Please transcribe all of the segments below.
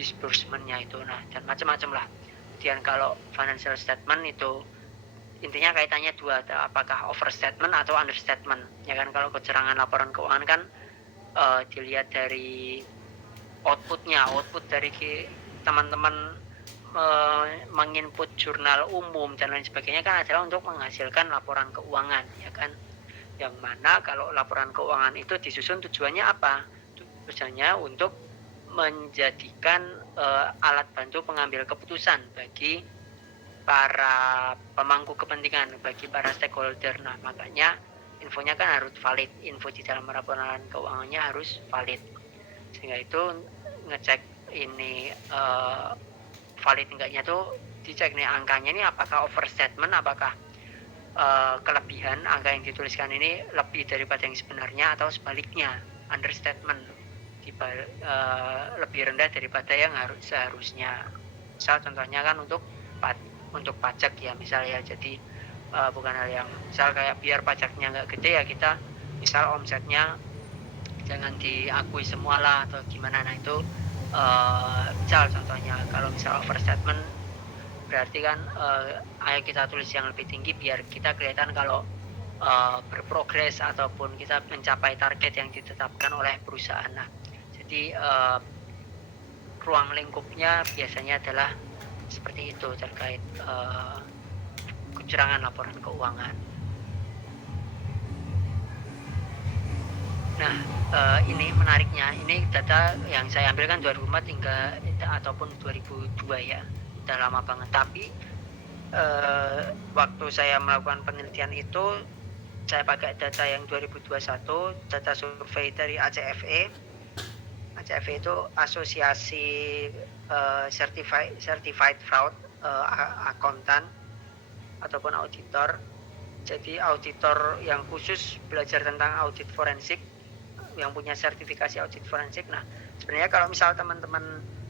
disbursement-nya itu. Nah, dan macam-macam lah. Kemudian kalau financial statement itu intinya kaitannya dua, apakah overstatement atau understatement. Ya kan, kalau kecurangan laporan keuangan kan dilihat dari output dari teman-teman menginput jurnal umum dan lain sebagainya kan adalah untuk menghasilkan laporan keuangan, ya kan. Yang mana kalau laporan keuangan itu disusun tujuannya apa? Tujuannya untuk menjadikan alat bantu pengambil keputusan bagi para pemangku kepentingan, bagi para stakeholder. Nah, makanya infonya kan harus valid, info di dalam laporan keuangannya harus valid. Sehingga itu ngecek ini valid enggaknya tuh dicek nih angkanya ini apakah overstatement, apakah kelebihan angka yang dituliskan ini lebih daripada yang sebenarnya atau sebaliknya understatement, lebih rendah daripada yang seharusnya. Misal contohnya kan untuk pajak ya misalnya, jadi bukan hal yang misal kayak biar pajaknya nggak gede ya kita misal omsetnya jangan diakui semua lah atau gimana. Nah itu misal contohnya kalau misal overstatement berarti kan ayo kita tulis yang lebih tinggi biar kita kelihatan kalau berprogres ataupun kita mencapai target yang ditetapkan oleh perusahaan. Nah, jadi ruang lingkupnya biasanya adalah seperti itu terkait kecurangan laporan keuangan. Nah, ini menariknya, ini data yang saya ambil kan 2004 hingga ataupun 2002 ya, udah lama banget. Tapi waktu saya melakukan penelitian itu saya pakai data yang 2021, data survei dari ACFE. ACFE itu Asosiasi Certified Fraud Accountant ataupun auditor. Jadi auditor yang khusus belajar tentang audit forensik, yang punya sertifikasi audit forensik. Nah, sebenarnya kalau misal teman-teman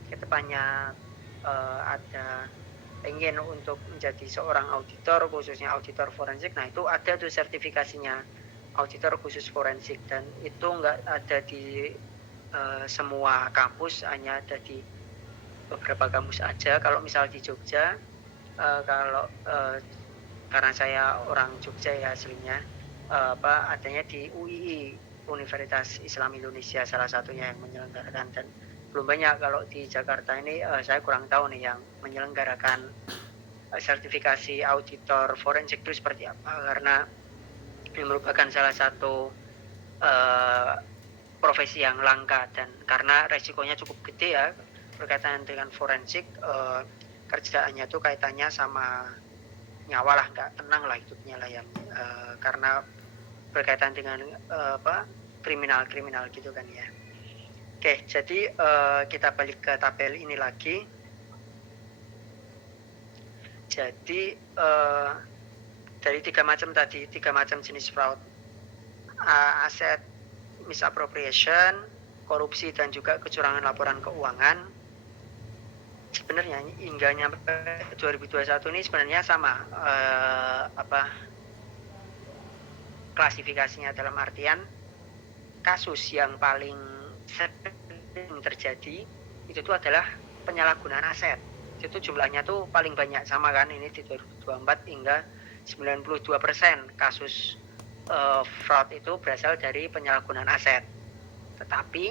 kedepannya ada ingin untuk menjadi seorang auditor, khususnya auditor forensik, nah itu ada tuh sertifikasinya, auditor khusus forensik, dan itu nggak ada di semua kampus, hanya ada di beberapa kampus aja. Kalau misal di Jogja, karena saya orang Jogja ya aslinya, adanya di UII, Universitas Islam Indonesia, salah satunya yang menyelenggarakan, dan belum banyak. Kalau di Jakarta ini saya kurang tahu nih yang menyelenggarakan sertifikasi auditor forensik itu seperti apa, karena ini merupakan salah satu profesi yang langka, dan karena resikonya cukup gede ya berkaitan dengan forensik. Kerjaannya tuh kaitannya sama nyawa lah, nggak tenang lah hidupnya lah yang karena berkaitan dengan kriminal gitu kan ya. Oke, jadi kita balik ke tabel ini lagi. Jadi dari tiga macam jenis fraud, aset misappropriation, korupsi, dan juga kecurangan laporan keuangan, sebenarnya hingga nyampe 2021 ini sebenarnya sama klasifikasinya, dalam artian kasus yang paling sering terjadi itu tuh adalah penyalahgunaan aset. Itu jumlahnya tuh paling banyak, sama kan, ini di 2024 hingga 92% kasus fraud itu berasal dari penyalahgunaan aset. Tetapi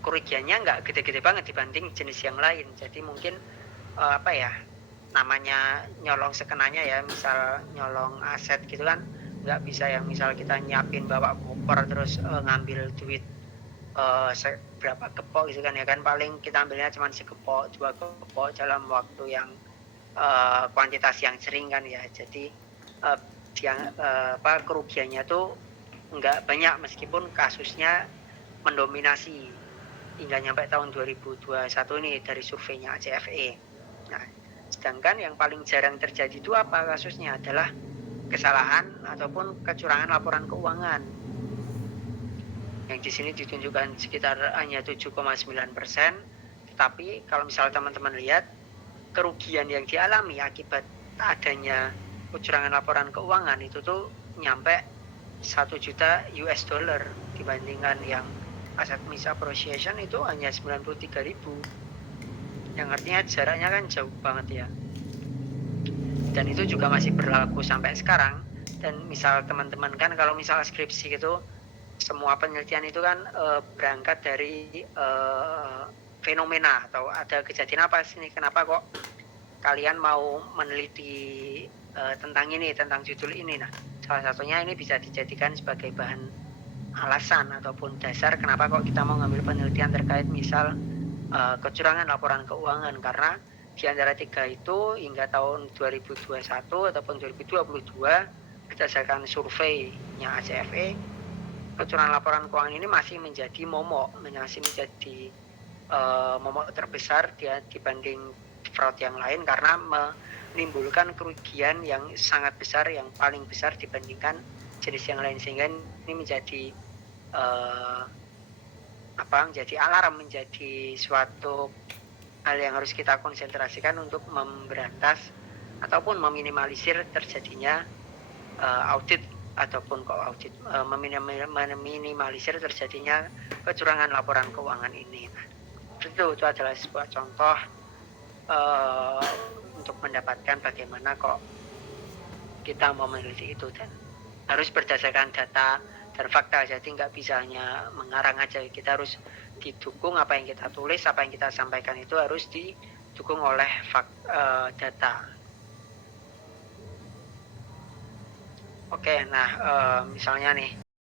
kerugiannya nggak gede-gede banget dibanding jenis yang lain. Jadi mungkin namanya nyolong sekenanya ya, misal nyolong aset gitu kan, nggak bisa yang misal kita nyiapin bawa koper terus ngambil duit berapa kepok gitu kan ya kan, paling kita ambilnya cuma sekepok, 2 kepok dalam waktu yang kuantitas yang sering kan ya. Jadi kerugiannya tuh nggak banyak meskipun kasusnya mendominasi hingga nyampe tahun 2021 ini dari surveinya ACFE. Nah, sedangkan yang paling jarang terjadi itu apa kasusnya adalah kesalahan ataupun kecurangan laporan keuangan. Yang di sini ditunjukkan sekitar hanya 7,9%. Tetapi kalau misal teman-teman lihat kerugian yang dialami akibat adanya kecurangan laporan keuangan itu tuh nyampe 1 juta US dollar dibandingkan yang aset misappropriation itu hanya 93.000, yang artinya jaraknya kan jauh banget ya. Dan itu juga masih berlaku sampai sekarang. Dan misal teman-teman kan kalau misal skripsi gitu, semua penelitian itu kan berangkat dari fenomena atau ada kejadian apa sih, kenapa kok kalian mau meneliti tentang ini, tentang judul ini. Nah, salah satunya ini bisa dijadikan sebagai bahan alasan ataupun dasar kenapa kok kita mau ngambil penelitian terkait misal kecurangan laporan keuangan, karena di antara tiga itu hingga tahun 2021 ataupun 2022 berdasarkan surveinya ACFE, kecurangan laporan keuangan ini masih menjadi momok terbesar dia dibanding fraud yang lain, karena menimbulkan kerugian yang sangat besar, yang paling besar dibandingkan jenis yang lain, sehingga ini menjadi menjadi alarm, menjadi suatu hal yang harus kita konsentrasikan untuk memberantas ataupun meminimalisir terjadinya audit ataupun meminimalisir terjadinya kecurangan laporan keuangan ini. Nah, itu adalah sebuah contoh untuk mendapatkan bagaimana kok kita mau meneliti itu, dan harus berdasarkan data dan fakta, jadi nggak bisa hanya mengarang aja. Kita harus didukung, apa yang kita tulis, apa yang kita sampaikan itu harus didukung oleh data. Oke, nah misalnya nih